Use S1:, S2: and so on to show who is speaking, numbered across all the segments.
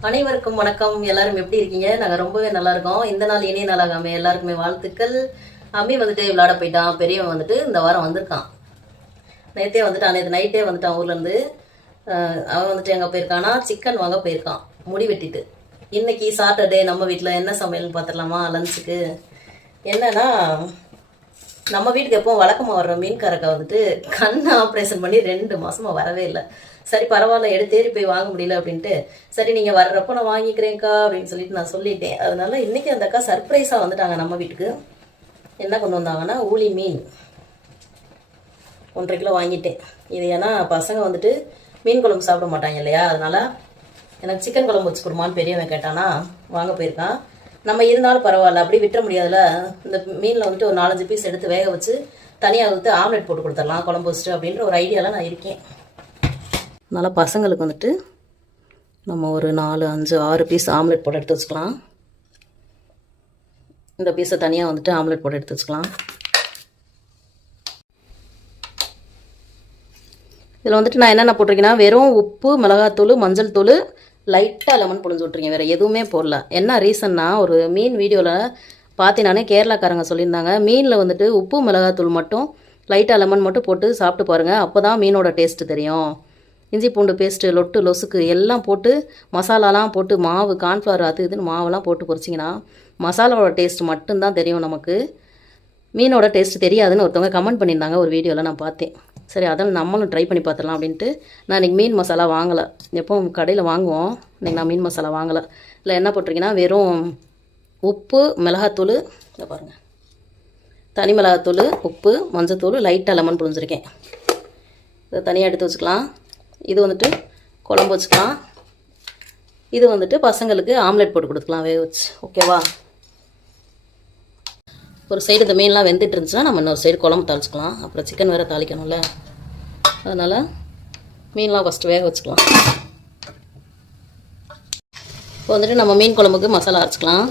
S1: அனைவருக்கும் வணக்கம். எல்லாரும் எப்படி இருக்கீங்க? நாங்கள் ரொம்பவே நல்லா இருக்கோம் இந்த நாள் இனிய நாளாகாம எல்லாருக்குமே வாழ்த்துக்கள். அம்மி வந்துட்டு விளையாட போயிட்டான். பெரியவன் வந்துட்டு இந்த வாரம் வந்திருக்கான். நேத்தே வந்துட்டான். நேற்று நைட்டே வந்துட்டான் ஊர்லேருந்து. அஹ் அவன் வந்துட்டு எங்க போயிருக்கான்னா சிக்கன் வாங்க போயிருக்கான். முடி வெட்டிட்டு. இன்னைக்கு சாட்டர்டே. நம்ம வீட்டில் என்ன சமையல்னு பார்த்துடலாமா லஞ்சுக்கு என்னன்னா நம்ம வீட்டுக்கு எப்போ வழக்கமாக வர்ற மீன்காரக்கா வந்துட்டு கண் ஆப்ரேஷன் பண்ணி ரெண்டு மாசமா வரவே இல்லை. சரி பரவாயில்ல எடுத்தேறி போய் வாங்க முடியல அப்படின்ட்டு சரி நீங்கள் வர்றப்போ நான் வாங்கிக்கிறேன்க்கா அப்படின்னு சொல்லிட்டு நான் சொல்லிட்டேன். அதனால இன்னைக்கு அந்த அக்கா சர்ப்ரைஸாக வந்துட்டாங்க நம்ம வீட்டுக்கு. என்ன கொண்டு வந்தாங்கன்னா ஊளி மீன். ஒன்றரை கிலோ வாங்கிட்டேன். இது ஏன்னா பசங்க வந்துட்டு மீன் குழம்பு சாப்பிட மாட்டாங்க இல்லையா? அதனால எனக்கு சிக்கன் குழம்பு வச்சு கொடுமான்னு பெரியவன் கேட்டானா வாங்க போயிருக்கான். நம்ம இருந்தாலும் பரவாயில்ல அப்படி விட்டுற முடியாதுல்ல. இந்த மீனில் வந்துட்டு ஒரு நாலஞ்சு பீஸ் எடுத்து வேக வச்சு தனியாக ஊற்றி ஆம்லெட் போட்டு கொடுத்துடலாம் குழம்பு வச்சுட்டு அப்படின்ற ஒரு ஐடியாவில் நான் இருக்கேன். அதனால் பசங்களுக்கு வந்துட்டு நம்ம ஒரு நாலு அஞ்சு ஆறு பீஸ் ஆம்லெட் போட்டு எடுத்து வச்சுக்கலாம். இந்த பீஸை தனியாக வந்துட்டு ஆம்லெட் போட்டு எடுத்து வச்சுக்கலாம். இதில் வந்துட்டு நான் என்னென்ன போட்டிருக்கேன்னா வெறும் உப்பு மிளகாத்தூள் மஞ்சள் தூள் லைட்டாக லெமன் புழிஞ்சு விட்ருக்கேன் வேறு எதுவுமே போடல. என்ன ரீசன்னா ஒரு மீன் வீடியோவில் பார்த்தீங்கன்னானே கேரளாக்காரங்க சொல்லியிருந்தாங்க மீனில் வந்துட்டு உப்பு மிளகாத்தூள் மட்டும் லைட்டாக லெமன் மட்டும் போட்டு சாப்பிட்டு பாருங்கள் அப்போ தான் மீனோட டேஸ்ட்டு தெரியும். இஞ்சி பூண்டு பேஸ்ட்டு லொட்டு லொசுக்கு எல்லாம் போட்டு மசாலாலாம் போட்டு மாவு கார்ன்ஃப்ளவர் அது இதுன்னு மாவெல்லாம் போட்டு பொரிச்சிங்கன்னா மசாலாவோட டேஸ்ட் மட்டும்தான் தெரியும் நமக்கு. மீனோட டேஸ்ட் தெரியாதுன்னு ஒருத்தவங்க கமெண்ட் பண்ணியிருந்தாங்க ஒரு வீடியோவில் நான் பார்த்தேன். சரி அதெல்லாம் நம்மளும் ட்ரை பண்ணி பார்த்துடலாம் அப்படின்ட்டு. நான் இன்றைக்கி மீன் மசாலா வாங்கலை. எப்போவும் கடையில் வாங்குவோம். இன்றைக்கி நான் மீன் மசாலா வாங்கலை. இல்லை என்ன போட்டிருக்கீங்கன்னா வெறும் உப்பு மிளகாத்தூள் இதை பாருங்கள் தனி மிளகாத்தூள் உப்பு மஞ்சத்தூள் லைட்டாக லெமன் புரிஞ்சிருக்கேன் இதை தனியாக எடுத்து வச்சுக்கலாம். இது வந்துட்டு குழம்பு வச்சுக்கலாம். இது வந்துட்டு பசங்களுக்கு ஆம்லெட் போட்டு கொடுத்துக்கலாம் வேக வச்சு. ஓகேவா ஒரு சைடு இந்த மீன்லாம் வெந்துட்டு இருந்துச்சுன்னா நம்ம இன்னொரு சைடு குழம்பு தாளிச்சிக்கலாம். அப்புறம் சிக்கன் வேறு தாளிக்கணும்ல. அதனால் மீன்லாம் ஃபஸ்ட்டு வேக வச்சுக்கலாம். இப்போ வந்துட்டு நம்ம மீன் குழம்புக்கு மசாலா அரைச்சிக்கலாம்.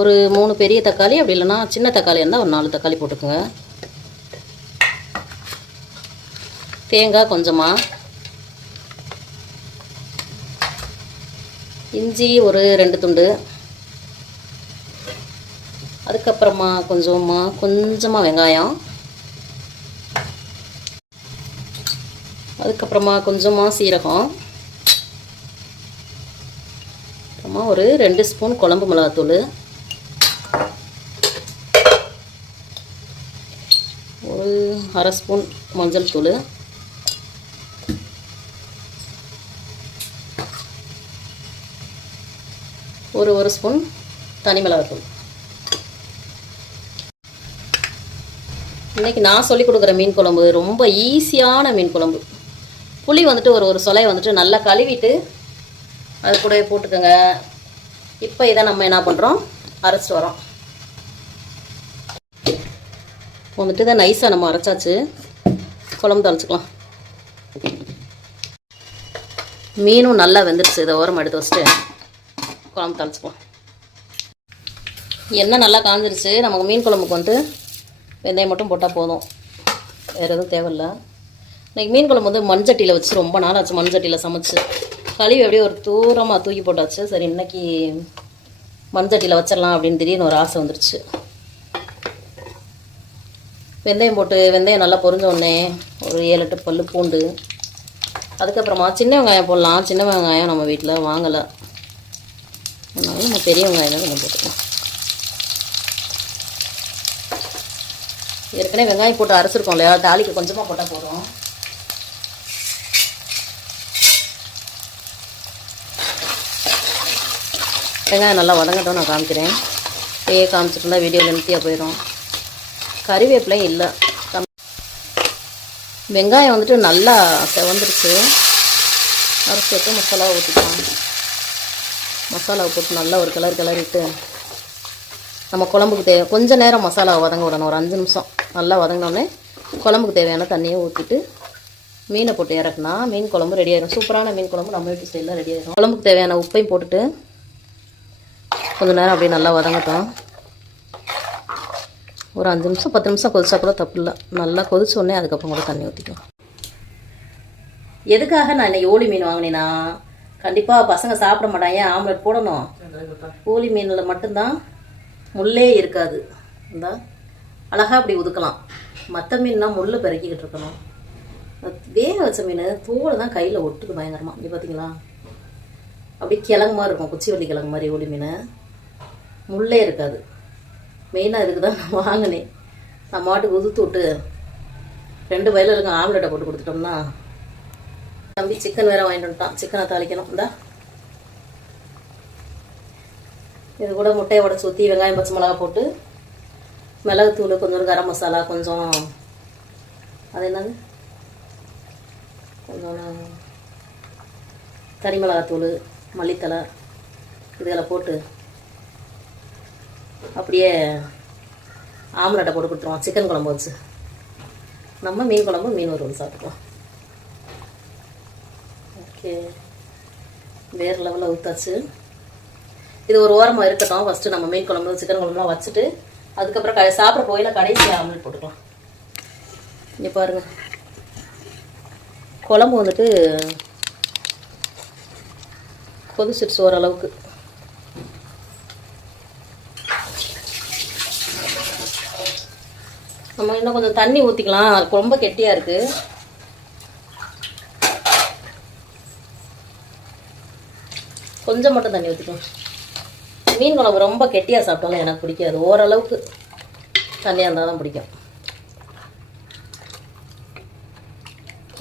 S1: ஒரு மூணு பெரிய தக்காளி அப்படி இல்லைன்னா சின்ன தக்காளி இருந்தால் ஒரு நாலு தக்காளி போட்டுக்கோங்க. தேங்காய் கொஞ்சமாக இஞ்சி ஒரு ரெண்டு துண்டு. அதுக்கப்புறமா கொஞ்சமா கொஞ்சமாக வெங்காயம். அதுக்கப்புறமா கொஞ்சமாக சீரகம். அப்புறமா ஒரு ரெண்டு ஸ்பூன் குழம்பு மிளகாத்தூள். ஒரு அரை ஸ்பூன் மஞ்சள் தூள். ஒரு ஒரு ஸ்பூன் தனி மிளகாத்தூள். நான் சொல்லி கொடுக்குற மீன் குழம்பு ரொம்ப ஈஸியான மீன் குழம்பு. புளி வந்துட்டு ஒரு ஒரு சொலையை வந்துட்டு நல்லா கழுவிட்டு அது கூடவே போட்டுக்கோங்க. இப்போ இதை நம்ம என்ன பண்ணுறோம் அரைச்சிட்டு வரோம். வந்துட்டு இதை நைஸாக நம்ம அரைச்சாச்சு. குழம்பு தொலைச்சிக்கலாம் மீனும் நல்லா வெந்துருச்சு. இதை ஓரம் எடுத்து வச்சுட்டு குழம்பு தாளிச்சுக்கலாம் எண்ணெய் நல்லா காஞ்சிருச்சு. நமக்கு மீன் குழம்புக்கு வந்து வெந்தயம் மட்டும் போட்டால் போதும். வேறு எதுவும் தேவையில்ல. இன்றைக்கி மீன் குழம்பு வந்து மண்சட்டியில் வச்சு ரொம்ப நாள் ஆச்சு மண்சட்டியில் சமைச்சு. கழிவு அப்படியே ஒரு தூரமாக தூக்கி போட்டாச்சு. சரி இன்றைக்கி மண்சட்டியில் வச்சிடலாம் அப்படின்னு திடீர்னு ஒரு ஆசை வந்துருச்சு. வெந்தயம் போட்டு வெந்தயம் நல்லா பொறிஞ்ச உடனே ஒரு ஏழு எட்டு பல் பூண்டு. அதுக்கப்புறமா சின்ன வெங்காயம் போடலாம். சின்ன வெங்காயம் நம்ம வீட்டில் வாங்கலை. அதனால நம்ம பெரிய வெங்காயம் தான் கொஞ்சம் போட்டுக்கலாம். ஏற்கனவே வெங்காயம் போட்டு அரைச்சிருக்கோம் இல்லையா? தாலிக்கு கொஞ்சமாக போட்டால் போதும். வெங்காயம் நல்லா வதங்கட்டும் நான் காமிக்கிறேன். இப்பயே காமிச்சிட்டு வீடியோ லென்த்தியாக போயிடும் கறிவேப்பிலையும் இல்லை. வெங்காயம் வந்துட்டு நல்லா செவந்துருச்சு. அரைச்சி வச்சு மசாலாவை ஊற்றிக்கலாம் மசாலாவை போட்டு நல்லா ஒரு கலர் கலரிட்டு நம்ம குழம்புக்கு தேவை கொஞ்சம் நேரம் மசாலா வதங்க விடணும் ஒரு அஞ்சு நிமிஷம். நல்லா வதங்கினோடனே குழம்புக்கு தேவையான தண்ணியை ஊற்றிட்டு மீனை போட்டு இறக்குனா மீன் குழம்பு ரெடி ஆயிடும் சூப்பரான மீன் குழம்பு நம்ம வீட்டு சைடில் ரெடி ஆயிடும் குழம்புக்கு தேவையான உப்பையும் போட்டுட்டு கொஞ்ச நேரம் அப்படியே நல்லா வதங்கட்டும். ஒரு அஞ்சு நிமிஷம் பத்து நிமிஷம் கொதிச்சா கூட தப்பு இல்லை. நல்லா கொதிச்ச உடனே அதுக்கப்புறம் கூட தண்ணி ஊற்றிக்கலாம் எதுக்காக நான் இன்னைக்கு ஓலி மீன் வாங்கினேன்னா கண்டிப்பாக பசங்க சாப்பிட மாட்டாங்க. ஏன் ஆம்லெட் போடணும்? கோழி மீனில் மட்டும்தான் முள்ளே இருக்காது. இந்த அழகா அப்படி ஒதுக்கலாம். மற்ற மீன்னா முள்ளு பெருக்கிக்கிட்டு இருக்கணும். வேக வச்ச மீன் தோலை தான் கையில் ஒட்டுது பயங்கரமாக இங்கே பார்த்தீங்களா அப்படியே கிழங்கு மாதிரி இருக்கும். குச்சிவள்ளி கிழங்கு மாதிரி ஓலி மீன். முள்ளே இருக்காது. மெயினாக இதுக்கு தான் நான் வாங்கினேன். நான் மாட்டுக்கு உதுத்து விட்டு ரெண்டு வயலுக்கு ஆம்லெட்டை போட்டு கொடுத்துட்டோம்னா தம்பி சிக்கன் வேற வாங்கிட்டு வந்துட்டான். சிக்கனை தாளிக்கணும். இந்தா. இது கூட முட்டையை உடச்சி ஊற்றி வெங்காயம் பச்சை மிளகா போட்டு மிளகுத்தூள் கொஞ்சம் கரம் மசாலா கொஞ்சம் அது என்னது? கொஞ்சம் கறி மிளகாத்தூள் மல்லித்தலை இதெல்லாம் போட்டு அப்படியே ஆம்லெட்டை போட்டு கொடுத்துருவோம் சிக்கன் குழம்பு வச்சு. நம்ம மீன் குழம்பு மீன் வறுவல் சாப்பிட்டுக்குவோம் ஓகே. வேறு லெவலில் ஊற்றாச்சு இது ஒரு ஓரமாக இருக்கட்டும். ஃபஸ்ட்டு நம்ம மீன் குழம்பு சிக்கன் குழம்புலாம் வச்சுட்டு அதுக்கப்புறம் க சாப்பிட்ற கோயில கடைசியாக ஆம்லெட் போட்டுக்கலாம். இங்கே பாருங்கள் குழம்பு வந்துட்டு கொதிச்சிருச்சு ஓரளவுக்கு. நம்ம இன்னும் கொஞ்சம் தண்ணி ஊற்றிக்கலாம் ரொம்ப கெட்டியாக இருக்குது கொஞ்சம் மட்டும் தண்ணி ஊற்றிக்கலாம் மீன் குழம்பு ரொம்ப கெட்டியாக சாப்பிட்டாலும் எனக்கு பிடிக்காது. ஓரளவுக்கு தண்ணியாக இருந்தால் தான் பிடிக்கும்.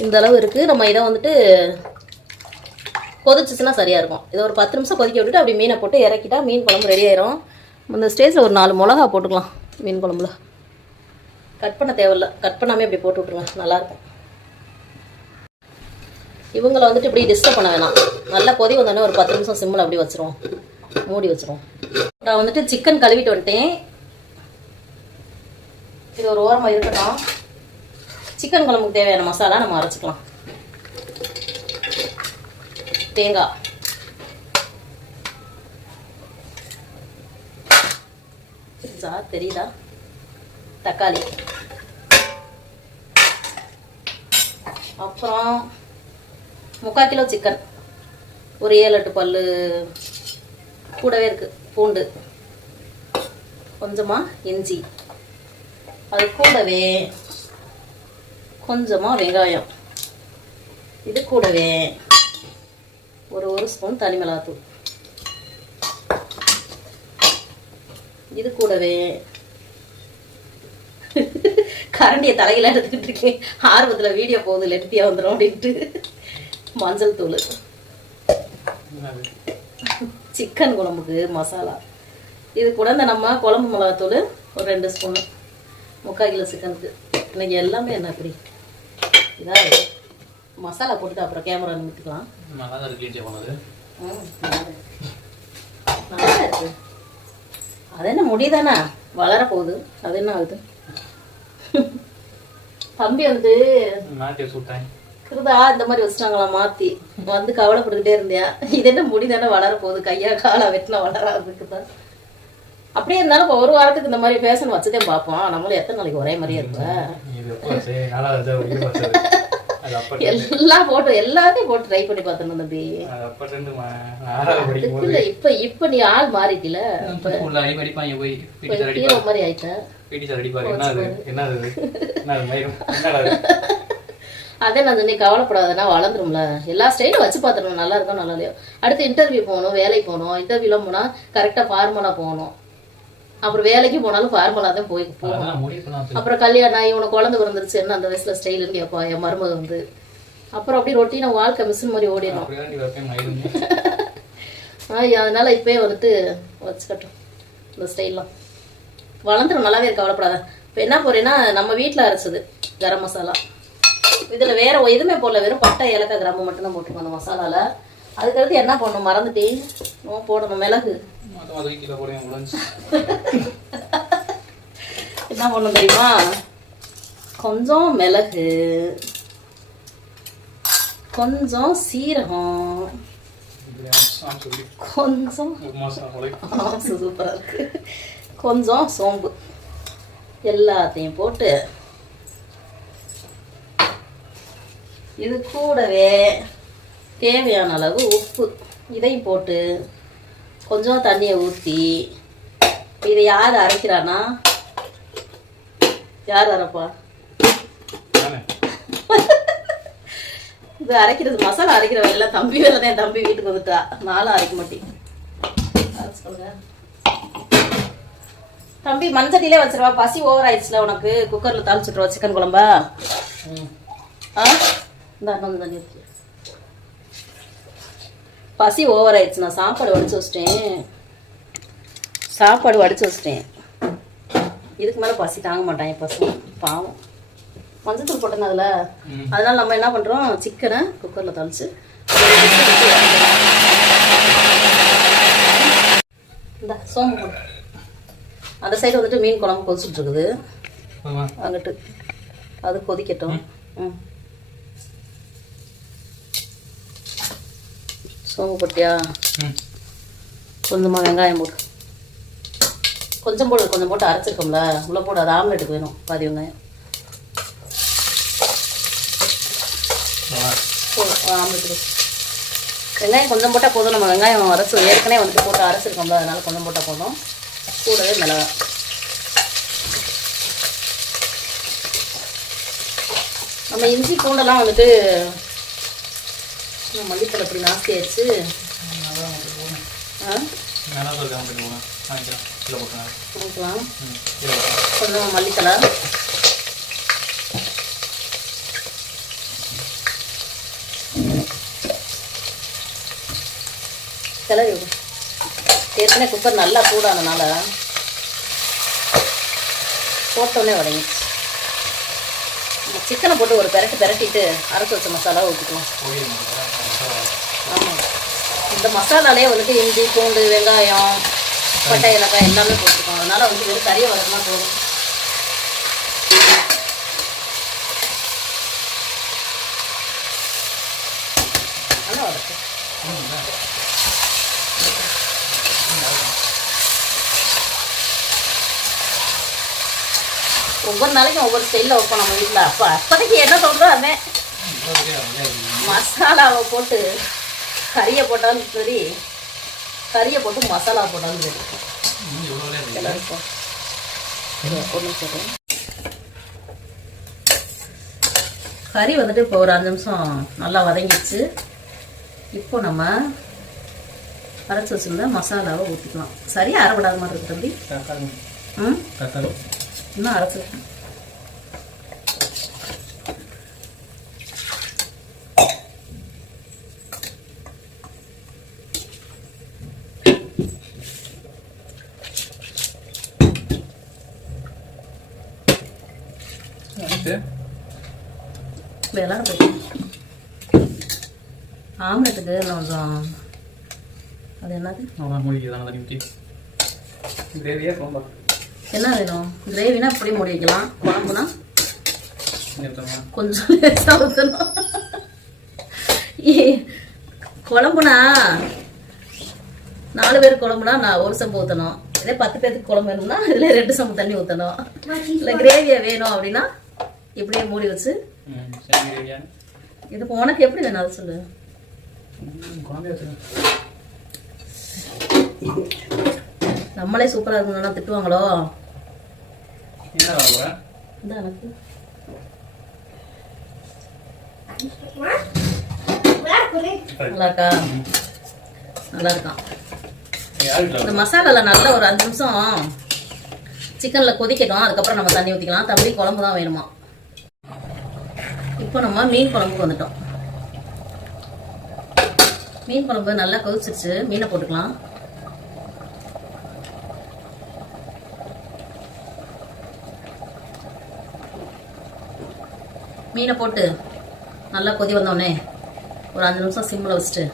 S1: இந்த அளவு இருக்குது நம்ம இதை வந்துட்டு கொதிச்சிச்சுன்னா சரியாக இருக்கும். இதை ஒரு பத்து நிமிஷம் கொதிக்க விட்டுட்டு அப்படி மீனை போட்டு இறக்கிட்டா மீன் குழம்பு ரெடி ஆயிரும். இந்த ஸ்டேஜில் ஒரு நாலு மிளகா போட்டுக்கலாம் மீன் குழம்புல. கட் பண்ண தேவையில்ல. கட் பண்ணாமே இப்படி போட்டு விட்ருங்க நல்லாயிருக்கும் இவங்களை வந்துட்டு இப்படி டிஸ்டர்ப் பண்ண வேணாம். நல்லா கொதி வந்தோடனே ஒரு பத்து நிமிஷம் சிம்மில் அப்படி வச்சிருவோம். மூடி வச்சிருவோம். நான் வந்துட்டு சிக்கன் கழுவிட்டு வந்துட்டேன். இது ஒரு ஓரமாக இருக்கட்டும். சிக்கன் குழம்புக்கு தேவையான மசாலா நம்ம அரைச்சிக்கலாம். தேங்காய். தெரியுதா தெரியுதா? தக்காளி. அப்புறம் முக்கால் கிலோ சிக்கன் ஒரு ஏழு எட்டு பல் கூடவே இருக்குது பூண்டு. கொஞ்சமாக இஞ்சி. அது கூடவே கொஞ்சமாக வெங்காயம். இது கூடவே ஒரு ஒரு ஸ்பூன் தனி மிளகாத்தூள். இது கூடவே கரண்டியை தலையில எடுத்துக்கிட்டு இருக்கேன். ஆர்வத்தில் வீடியோ போகுது லெட்டியாக வந்துடும் அப்படின்ட்டு. மஞ்சள் தூள். சிக்கன் குழம்புக்கு மசாலா. இது கூட இந்த நம்ம குழம்பு மிளகாத்தூள் ஒரு ரெண்டு ஸ்பூனு. முக்கால் கிலோ சிக்கனுக்கு. இன்னைக்கு எல்லாமே என்ன அப்படி இதாக. மசாலா போட்டுட்டு அப்புறம் கேமரா நிறுத்திக்கலாம்.
S2: நல்லா தான் இருக்கு.
S1: நல்லா இருக்கு. அது என்ன முடிதானே வளர போகுது. அது என்ன ஆகுது? தம்பி வந்து
S2: நாட்டிய சுட்டேன்.
S1: கிருதா இந்த மாதிரி வச்சுட்டாங்களா மாத்தி. வந்து கவலைப்பட்டுக்கிட்டே இருந்தியா? இது என்ன முடி தானே வளர போகுது? கையா காலா வெட்டினா வளராதுக்குதா அப்படியே இருந்தாலும் இப்போ ஒரு வாரத்துக்கு இந்த மாதிரி ஃபேஷன் வச்சதே பார்ப்போம். நம்மளும் எத்தனை நாளைக்கு ஒரே மாதிரியே இருப்ப
S2: இது எப்போ சரி நாலாவது ஒரு இது பார்த்தது அது. அப்ப
S1: எல்லாம் போட்டு எல்லாத்தையும் போட்டு ட்ரை பண்ணி பார்த்தணும் தம்பி.
S2: அது அப்ப இருந்து ம- நான் ஆறாவது படிக்கும் போது
S1: இல்ல இப்ப இப்ப நீ ஆள் மாறிட்டில. ஹீரோ மாதிரி ஆயிட்ட
S2: பிடி சார் அடிப்பாரு என்ன அது
S1: நான் சொன்னேன் கவலைப்படாதனா வளர்ந்துரும்ல. எல்லா ஸ்டைலும் வச்சு பார்த்துருணும் நல்லா இருக்கும் நல்லா இல்லையோ. அடுத்து இன்டர்வியூ போகணும் வேலைக்கு போகணும். இன்டர்வியூலாம் போனால் கரெக்டாக ஃபார்மலாக போகணும். அப்புறம் வேலைக்கு போனாலும் ஃபார்மலாக தான் போய் போகணும். அப்புறம் கல்யாணம் ஆகி உனக்கு குழந்தை பிறந்துருச்சு என்ன அந்த வயசுல ஸ்டைலுன்னு கேட்பா என் மருமக வந்து. அப்புறம் அப்படியே ரொட்டீனா வாழ்க்கை மிஷின் மாதிரி ஓடிடும் அதனால இப்பயே வந்துட்டு வச்சுக்கட்டும் இந்த ஸ்டைல்லாம் வளர்ந்துரும் நல்லாவே இருக்கு கவலைப்படாத. இப்போ என்ன போறேன்னா நம்ம வீட்டில் அரைச்சது கரம் மசாலா. இதில் வேற எதுவுமே போடல. வெறும் பட்டை ஏலக்காய் கிராம்பு மட்டும்தான் போட்டிருக்கோம் அந்த மசாலால. அதுக்கடுத்து என்ன பண்ணணும் மறந்துட்டேன் ஓ, போடணும். மிளகு. என்ன பண்ணணும் தெரியுமா? கொஞ்சம் மிளகு. கொஞ்சம் சீரகம். கொஞ்சம் சூப்பராக இருக்கு. கொஞ்சம் சோம்பு. எல்லாத்தையும் போட்டு இது கூடவே தேவையான அளவு உப்பு. இதையும் போட்டு கொஞ்சம் தண்ணியை ஊற்றி இதை யார் அரைக்கிறானா யார் அரைப்பா? இது அரைக்கிறது மசாலா அரைக்கிற வேலை தம்பி வேலை தான் என் தம்பி வீட்டுக்கு வந்துட்டா. நானும் அரைக்க மாட்டேன். சொல்லுங்க தம்பி மண்சட்டிலே வச்சிருவா. பசி ஓவர் ஆயிடுச்சுல உனக்கு. குக்கரில் தாளிச்சுட்ருவா சிக்கன் குழம்பா? ஆ? இந்த வந்து தண்ணி ஊற்றி பசி ஓவர் ஆயிடுச்சு. நான் சாப்பாடு வடிச்சு வச்சிட்டேன். சாப்பாடு வடிச்சு வச்சிட்டேன். இதுக்கு மேலே பசி தாங்க மாட்டான் என் பசி. பாவம். மஞ்சத்தூள் போட்டேன் அதில். அதனால நம்ம என்ன பண்ணுறோம் சிக்கனை குக்கரில் தாளிச்சு இந்த சோம்பு போடு. அந்த சைடு வந்துட்டு மீன் குழம்பு கொதிச்சுட்டு இருக்குது. அங்கிட்டு. அது கொதிக்கட்டும். ம். சோம்பு போட்டியா கொஞ்சமாக வெங்காயம் போடு. கொஞ்சம் போடு கொஞ்சம் போட்டு அரைச்சிருக்கோம்ல. உள்ளே போடு அது ஆம்லெட்டுக்கு வேணும். பாதி வெங்காயம். ஆம்லெட்டுக்கு வெங்காயம் கொஞ்சம் போட்டால் போதும். நம்ம வெங்காயம் அரைச்சி ஏற்கனவே வந்துட்டு போட்டு அரைச்சிருக்கோம்ல. அதனால கொஞ்சம் போட்டால் போதும். கூடவே மிளகா. நம்ம இஞ்சி பூண்டெல்லாம் வந்துட்டு மல்லித்தலை இப்படி நாஸ்தி ஆயிடுச்சு ஆ?
S2: நல்லா தான் இருக்காங்க போட்டு போகலாம் வாங்கிக்கலாம் கீழே போட்டுருங்க
S1: பண்ணிக்கலாம்
S2: ம் கீழே போட்டுருங்க
S1: கொஞ்சம் மல்லித்தலை கிளறி விடு ஏற்கனவே குக்கர் நல்லா சூடானனால போட்டோன்னே நம்ம சிக்கனை போட்டு ஒரு பெரட்டு பெரட்டிட்டு அரைச்சி வச்ச மசாலா ஊற்றிக்கலாம் இந்த மசாலாலே வந்துட்டு இஞ்சி பூண்டு வெங்காயம் பட்டை இலக்காய் எல்லாமே போட்டுருக்கோம். அதனால் வந்து வெறும் கறியை வதக்கினா போதும். நல்லா ஒவ்வொரு நாளைக்கும் ஒவ்வொரு ஸ்டைலில் வைப்போம் நம்ம வீட்டில் அப்போ அப்போதைக்கு என்ன சொல்கிறோம் அதே மசாலாவை போட்டு கறியை போட்டாலும் சரி கறியை போட்டு மசாலா போட்டாலும் சரி. கறி வந்துட்டு இப்போ ஒரு அஞ்சு நிமிஷம் நல்லா வதங்கிடுச்சு. இப்போ நம்ம அரைச்சி வச்சிருந்த மசாலாவை ஊற்றிக்கலாம் சரியா அரைவிடாத மாதிரி இருக்கு தம்பி.
S2: தக்காளி.
S1: ம்?
S2: தக்காளி.
S1: இன்னும் அரைச்சிருக்கேன். இன்னும் கொஞ்சம் அது என்னது? என்ன வேணும்? கிரேவினா இப்படி மூடி வைக்கலாம்? குழம்புனா? கொஞ்சம் லேசா ஊற்றணும் குழம்புனா? நாலு பேர் குழம்புனா நான் ஒரு சம்பு ஊற்றணும் இதே பத்து பேருக்கு குழம்பு வேணும்னா இதில் ரெண்டு சம்பு தண்ணி ஊற்றணும் இல்லை கிரேவியா வேணும் அப்படின்னா இப்படியே மூடி வச்சு. இது உனக்கு எப்படி வேணும் அதை சொல்லு. நம்மளே சூப்பராக இருக்கணும்னா திட்டுவாங்களோ? இந்த எனக்கு. நல்லா இருக்கா? நல்லா இருக்கான். இந்த மசாலால நல்லா ஒரு அஞ்சு நிமிஷம் சிக்கன்ல கொதிக்கட்டும் அதுக்கப்புறம் நம்ம தண்ணி ஊற்றிக்கலாம் தம்பி குழம்பு தான் வேணுமா? இப்போ நம்ம மீன் குழம்புக்கு வந்துட்டோம். மீன் குழம்பு நல்லா கொதிச்சிருச்சு. மீனை போட்டுக்கலாம். மீனை போட்டு நல்லா கொதி வந்தோடனே ஒரு அஞ்சு நிமிஷம் சிம்மில் வச்சுட்டு.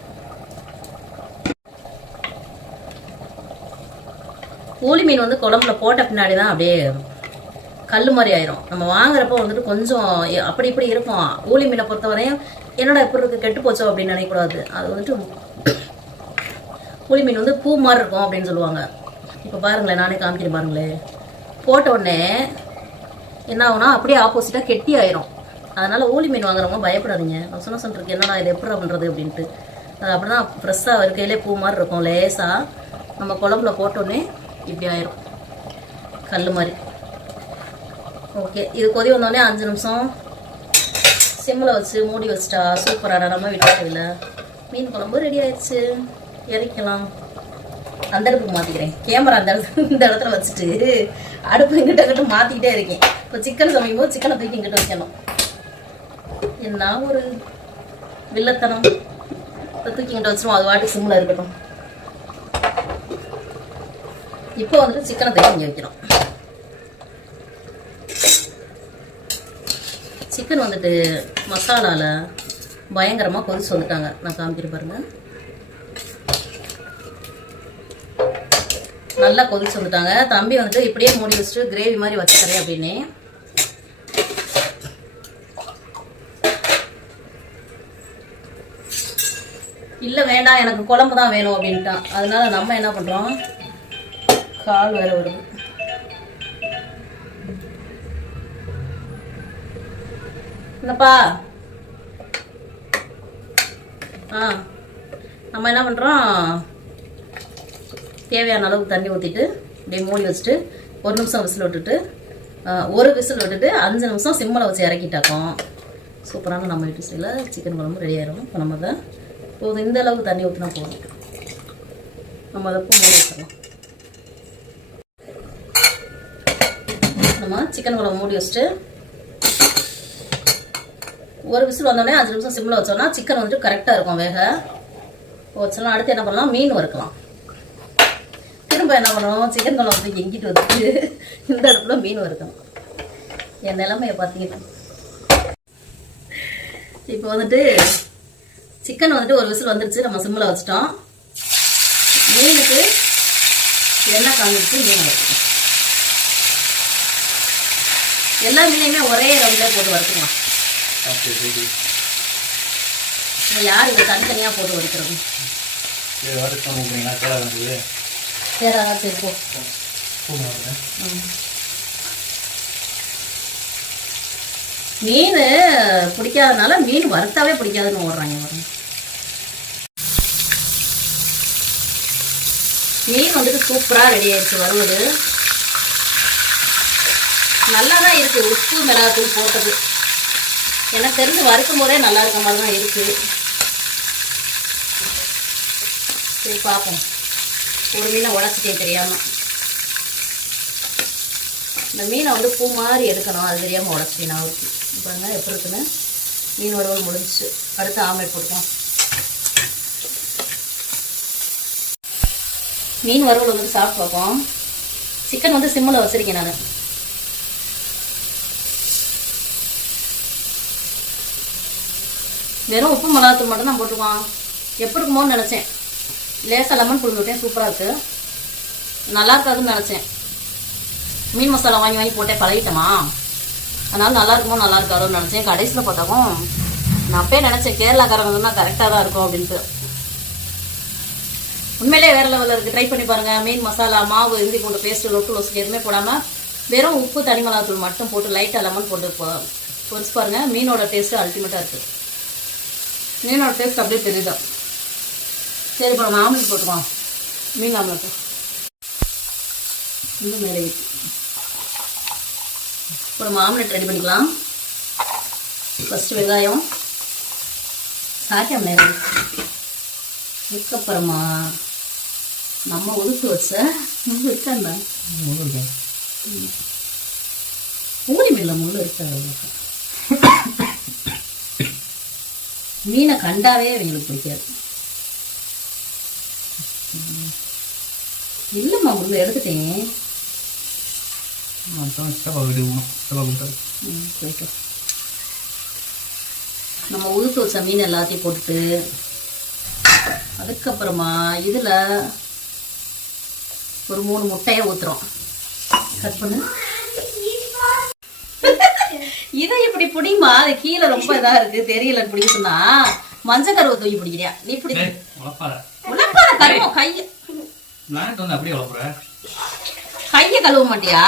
S1: கூலி மீன் வந்து குழம்புல போட்ட பின்னாடி தான் அப்படியே கல் மாதிரி ஆயிரும். நம்ம வாங்குறப்ப வந்துட்டு கொஞ்சம் அப்படி இப்படி இருக்கும். ஊளி மீனை பொறுத்தவரையும் என்னடா எப்படி இருக்கு? கெட்டு போச்சோ அப்படின்னு நினைக்கக்கூடாது. அது வந்துட்டு புளி மீன் வந்து பூ மாதிரி இருக்கும் அப்படின்னு சொல்லுவாங்க. இப்போ பாருங்களேன் நானே காமிக்கிறேன் பாருங்களேன். போட்ட உடனே என்ன ஆகுனா அப்படியே ஆப்போசிட்டாக கெட்டி ஆயிரும். அதனால் ஊளி மீன் வாங்குறவங்க பயப்படாதீங்க. சொன்ன சொல்லிருக்கு என்னடா இது? எப்படி பண்ணுறது அப்படின்ட்டு. அது அப்படி தான் ஃப்ரெஷ்ஷாக இருக்கையிலே பூ மாதிரி இருக்கும். லேசாக நம்ம குழம்புல போட்டோன்னே இப்படி ஆயிரும். கல் மாதிரி. ஓகே இது கொதி வந்தோடனே அஞ்சு நிமிஷம். சிம்மில் வச்சு மூடி வச்சிட்டா சூப்பராக நம்ம வீட்டில் மீன் குழம்பு ரெடி ஆயிடுச்சு. இறக்கலாம் அந்த அடுப்பு மாற்றிக்கிறேன் கேமரா அந்த இடத்துல இந்த இடத்துல வச்சுட்டு அடுப்பு இங்கிட்ட கிட்ட மாற்றிக்கிட்டே இருக்கேன். இப்போ சிக்கன் சமைக்கும்போது சிக்கனை தூக்கி இங்கிட்ட வைக்கணும். என்ன ஒரு வில்லத்தனம். இப்போ தூக்கி இங்கிட்ட வச்சிருவோம். அது வாட்டி சிம்மில் இருக்கட்டும். இப்போ வந்துட்டு சிக்கனை தூக்கி இங்கே வைக்கிறோம் சிக்கன் வந்துட்டு மசாலாவில் பயங்கரமாக கொதிச்சு வந்துட்டாங்க நான் காமிக்கிற பாருங்க. நல்லா கொதிச்சு வந்துட்டாங்க தம்பி வந்துட்டு இப்படியே மூடி வச்சுட்டு கிரேவி மாதிரி வச்சுக்கிறேன் அப்படின்னு. இல்லை வேண்டாம். எனக்கு குழம்பு தான் வேணும் அப்படின்ட்டான். அதனால நம்ம என்ன பண்ணுறோம் கால் வேறு வருது. என்னப்பா? ஆ நம்ம என்ன பண்ணுறோம் தேவையான அளவுக்கு தண்ணி ஊற்றிட்டு அப்படியே மூடி வச்சுட்டு ஒரு நிமிஷம் விசில் விட்டுட்டு ஒரு விசில் விட்டுட்டு அஞ்சு நிமிஷம் சிம்மில் வச்சு இறக்கிட்டாக்கோம் சூப்பரான நம்ம வீட்டு ஸ்டைலில் சிக்கன் குழம்பு ரெடி ஆயிரும். இப்போ நம்ம தான் போதும் இந்த அளவுக்கு தண்ணி ஊற்றினா போதும். நம்ம அதை மூடி வச்சிடலாம். நம்ம சிக்கன் குழம்பு மூடி வச்சுட்டு ஒரு விசில் வந்தோடனே அஞ்சு நிமிஷம் சிம்மில் வச்சோம்னா சிக்கன் வந்துட்டு கரெக்டாக இருக்கும் வேக. வச்சோம்னா அடுத்து என்ன பண்ணலாம்? மீன் வறுக்கலாம். திரும்ப என்ன பண்ணுவோம் சிக்கன் குழம்பு வந்து எங்கிட்டு வந்துட்டு இந்த இடத்துல மீன் வறுக்கணும். என் நிலமையை பார்த்தீங்கன்னா இப்போ வந்துட்டு சிக்கன் வந்துட்டு ஒரு விசில் வந்துருச்சு. நம்ம சிம்மில் வச்சிட்டோம். மீனுக்கு எண்ணெய் காஞ்சிருச்சு மீன் வறுக்கணும். எல்லா மீனையுமே ஒரே ரவுண்டில் போட்டு வறுக்கலாம்
S2: ஓகே ரெடி
S1: யார் இதை தனித்தனியாக போட்டு வறுக்கிறது
S2: இது வறுத்து கொடுக்குறீங்களா கேரளா வந்தது
S1: வேற சரி போ. மீன் பிடிக்காதனால மீன் வறுத்தாவே பிடிக்காதுன்னு ஓடுறாங்க பாருங்க மீன் வந்துட்டு சூப்பராக ரெடி ஆயிடுச்சு வறுவல் நல்லா தான் இருக்கு உப்பு மிளகாத்தூள் போட்டது. எனக்கு தெரிஞ்சு வறுக்கும் போதே நல்லா இருக்க மாதிரி தான் இருக்கு. சரி பார்ப்போம். ஒரு மீனை உடச்சிட்டேன் தெரியாமல் இந்த மீனை வந்து பூ மாதிரி எடுக்கணும். அது தெரியாமல் உடச்சிட்டேன் நான் இப்போ எப்படி இருக்குன்னு? மீன் வறுவல் முடிஞ்சிச்சு அடுத்து ஆம்லேட் போட்டுக்கலாம். மீன் வறுவல் வந்து சாப்பிட்டு பார்ப்போம். சிக்கன் வந்து சிம்மில் வச்சுருக்கேன் நான். வெறும் உப்பு மிளகாத்தூள் மட்டும் தான் போட்டுக்குவான் எப்படி இருக்குமோன்னு நினச்சேன். லேசாக லெமன் புளிஞ்சு விட்டேன். சூப்பராக இருக்குது நல்லா இருக்காதுன்னு நினச்சேன். மீன் மசாலா வாங்கி வாங்கி போட்டே பழகிட்டோமா அதனால நல்லா இருக்குமோ நல்லா இருக்காதுன்னு நினச்சேன். கடைசியில் பார்த்தாக்கும் நான் அப்பயே நினச்சேன் கேரளாக்காரங்க தான் கரெக்டாக தான் இருக்கும் அப்படின்ட்டு. உண்மையிலே வேற லெவலில் இருக்குது ட்ரை பண்ணி பாருங்கள் மீன் மசாலா மாவு இந்தி பூண்டு பேஸ்ட்டு லொட்டு லொசுக்கு எதுவுமே போடாமல் வெறும் உப்பு தனி மிளகாத்தூள் மட்டும் போட்டு லைட்டாக லெமன் போட்டு பொ- பாருங்கள் மீனோட டேஸ்ட்டு அல்டிமேட்டாக இருக்குது மீனோட டேஸ்ட் அப்படியே தெரியுதா. சரி இப்போ நம்ம ஆம்லெட் போட்டுக்கலாம். மீன் ஆம்லெட் இந்த மேலே. இப்போ நம்ம ஆம்லெட் ரெடி பண்ணிக்கலாம். ஃபஸ்ட்டு வெங்காயம். சாக்கியம் நேரம் அதுக்கப்புறமா நம்ம ஒதுக்கு வச்ச முள்ளு இருக்காண்டா
S2: முழு இருக்கேன்
S1: ஊனி மீன்ல முள்ளு உங்களுக்கு. மீனை கண்டாவே எங்களுக்கு பிடிக்காது. இல்லைம்மா முள்ளு எடுத்துட்டேன்.
S2: அப்புறம் சித்தப்பா வீடு போகணும் சித்தப்பா கொடுத்தாரு
S1: ம், போயிட்டு வா. நம்ம உதுத்து வச்ச மீன் எல்லாத்தையும் போட்டுட்டு அதுக்கப்புறமா இதில் ஒரு மூணு முட்டையை ஊத்துறோம். கட் பண்ணு. இதை இப்படி பிடிமா அது கீழே ரொம்ப இதா இருக்கு. தெரியல பிடிக்க சொன்னா மஞ்சள் கருவை தூக்கி பிடிக்கிறியா? நீ பிடி.
S2: உழப்பாத
S1: கருவம் கைய.
S2: அப்படியே உழப்புற
S1: கைய கழுவ மாட்டியா?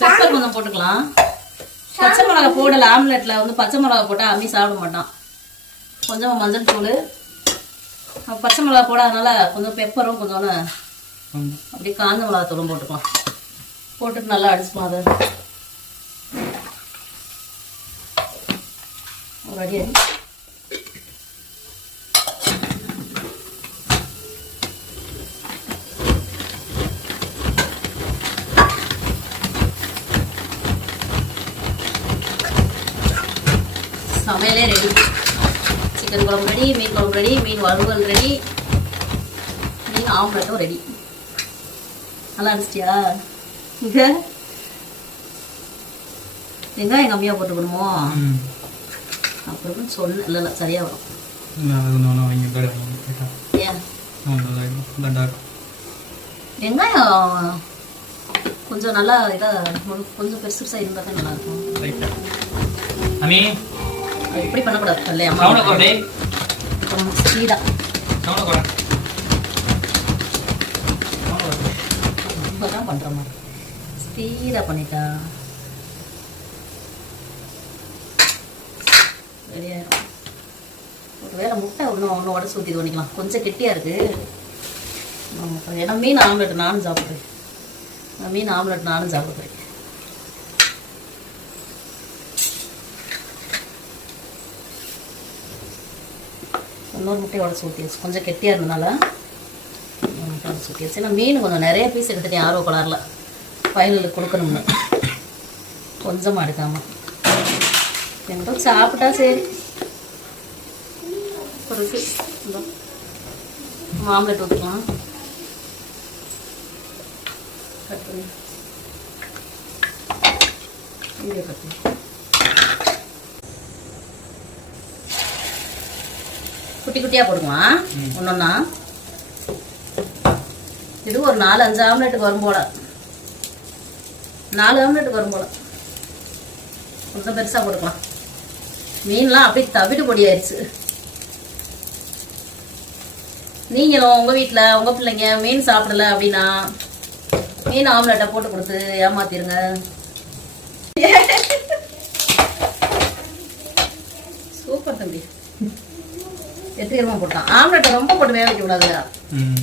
S1: பெப்பர் கொஞ்சம் போட்டுக்கலாம். பச்சை மிளகா போடல ஆம்லெட்டில் வந்து பச்சை மிளகா போட்டால் அம்மி சாப்பிட மாட்டான். கொஞ்சம் மஞ்சள் தூள். பச்சை மிளகா போடாதனால கொஞ்சம் பெப்பரும் கொஞ்சோன்னு
S2: ஆமா.
S1: அப்படியே காஞ்ச மிளகா தூளும் போட்டுக்கலாம். போட்டுட்டு நல்லா அடிச்சுமா அதை. ஒரு அடி அடி. சமையலே ரெடி சிக்கன் குழம்பு ரெடி மீன் குழம்பு ரெடி மீன் வறுவல் ரெடி மீன் ஆம்பளத்தும் ரெடி நல்லா அடிச்சிட்டியா இங்க வெங்காயம் கம்மியாக போட்டுக்கணுமோ
S2: ம்.
S1: அப்படின்னு சொன்னேன் இல்லை இல்லை சரியாக வரும். வெங்காயம் கொஞ்சம் நல்லா இதாக கொஞ்சம் பெருசு பெருசாக இருந்தால் தான் நல்லாயிருக்கும். இப்படி பண்ணக்கூடாது இல்லையா ஸ்பீடாக ரொம்ப தான் பண்ணுற மாதிரி. ஸ்பீடாக பண்ணிட்டா ரெடியாயிரும் ஒரு வேலை முட்டை ஒன்று ஒன்று உடச்சு ஊற்றி பண்ணிக்கலாம் கொஞ்சம் கெட்டியாக இருக்குது ஆமாம் ஏன்னா மீன் ஆம்லெட் நானும் சாப்பிட்றேன். மீன் ஆம்லெட் நானும் சாப்பிட்றேன். இன்னொரு முட்டையை உடச்சு ஊற்றியாச்சு கொஞ்சம் கெட்டியாக இருந்தனால முட்டை உடச்சு ஊற்றியாச்சு ஏன்னா மீன் கொஞ்சம் நிறைய பீஸ் எடுத்துகிட்டேன் ஆர்வ கலரில் ஃபைனலுக்கு கொடுக்கணும்னு. கொஞ்சமாக எடுக்காம. எங்கோ சாப்பிட்டா சரி. பீஸ் ஆம்லெட் ஊற்றிக்கலாம் கட் பண்ணி. இங்கே கட் பண்ணி. குட்டி குட்டியாக போடுக்கலாம்
S2: ம்.
S1: ஒன்றொன்னா இது ஒரு நாலு அஞ்சு ஆம்லெட்டுக்கு வரும் போல. நாலு ஆம்லெட்டுக்கு வரும் போல. கொஞ்சம் பெருசாக போட்டுக்கலாம். மீன்லாம் அப்படியே தவிடு பொடி ஆயிடுச்சு நீங்களும் உங்கள் வீட்டில் உங்கள் பிள்ளைங்க மீன் சாப்பிடல அப்படின்னா மீன் ஆம்லெட்டை போட்டு கொடுத்து ஏமாத்திருங்க. சூப்பர் தம்பி. வெற்றிகரமாக போட்டான். ஆம்லெட்டை ரொம்ப போட்டு வேக வைக்கக்கூடாதுங்க
S2: ம்.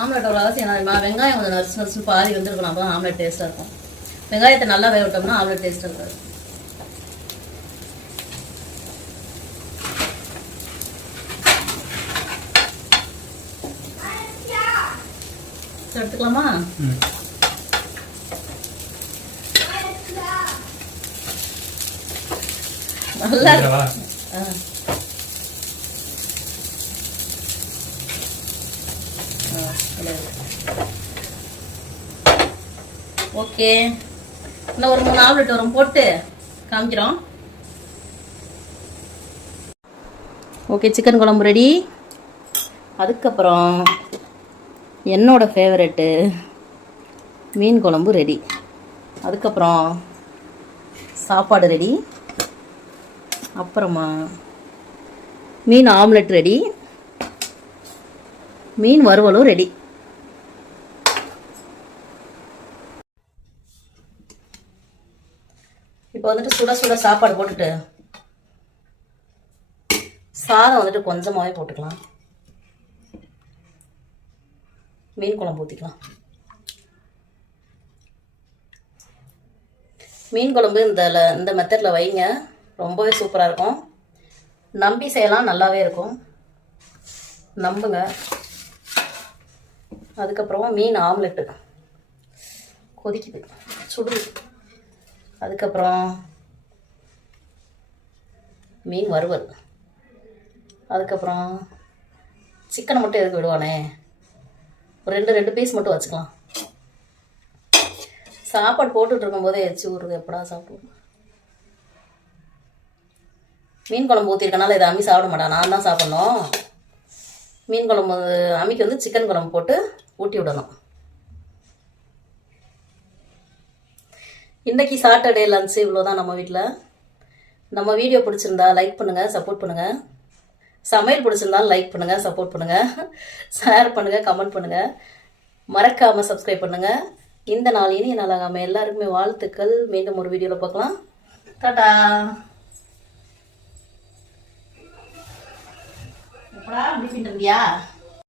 S1: ஆம்லெட்டோட அவசியம் என்ன வெங்காயம் கொஞ்சம் நரிச்சு நரிச்சு பாதி வந்துருக்கணும். அப்போ ஆம்லெட் டேஸ்ட்டாக இருக்கும். வெங்காயத்தை நல்லா வேக விட்டோம்னா ஆம்லெட் டேஸ்ட்டாக இருக்காது. எடுத்துக்கலாமா? நல்லா. ஓகே. இன்னும் ஒரு மூணு ஆம்லெட் வரும் போட்டு காமிக்கிறோம். ஓகே சிக்கன் குழம்பு ரெடி அதுக்கப்புறம் என்னோட ஃபேவரெட்டு மீன் குழம்பு ரெடி அதுக்கப்புறம் சாப்பாடு ரெடி அப்புறமா மீன் ஆம்லெட் ரெடி மீன் வறுவலும் ரெடி இப்போ வந்துட்டு சுட சுட சாப்பாடு போட்டுட்டு சாதம் வந்துட்டு கொஞ்சமாகவே போட்டுக்கலாம். மீன் குழம்பு ஊற்றிக்கலாம் மீன் குழம்பு இந்த இந்த மெத்தடில் வைங்க. ரொம்பவே சூப்பராக இருக்கும். நம்பி செய்யலாம் நல்லாவே இருக்கும். நம்புங்க. அதுக்கப்புறம் மீன் ஆம்லெட்டு. கொதிக்குது. சுடுது. அதுக்கப்புறம் மீன் வறுவல். அதுக்கப்புறம் சிக்கனை மட்டும் எதுக்கு விடுவானே? ஒரு ரெண்டு ரெண்டு பீஸ் மட்டும் வச்சுக்கலாம். சாப்பாடு போட்டுட்டு இருக்கும்போதே எச்சு ஊறுது எப்படா சாப்பிடுவோம் மீன் குழம்பு ஊற்றிருக்கனால இதை அம்மி சாப்பிட மாட்டான் நான் தான் சாப்பிட்ணும். மீன் குழம்பு அம்மிக்கு வந்து சிக்கன் குழம்பு போட்டு ஊட்டி விடணும். இன்றைக்கி சாட்டர்டே லன்ச்சு இவ்வளோ தான் நம்ம வீட்டில் நம்ம வீடியோ பிடிச்சிருந்தா லைக் பண்ணுங்கள் சப்போர்ட் பண்ணுங்கள் சமையல் பிடிச்சிருந்தாலும் லைக் பண்ணுங்கள் சப்போர்ட் பண்ணுங்கள் ஷேர் பண்ணுங்கள் கமெண்ட் பண்ணுங்கள் மறக்காமல் சப்ஸ்கிரைப் பண்ணுங்கள் இந்த நாள் இனி நாளாகாம எல்லாருக்குமே வாழ்த்துக்கள். மீண்டும் ஒரு வீடியோவில் பார்க்கலாம். டாடா. எப்படா அப்படி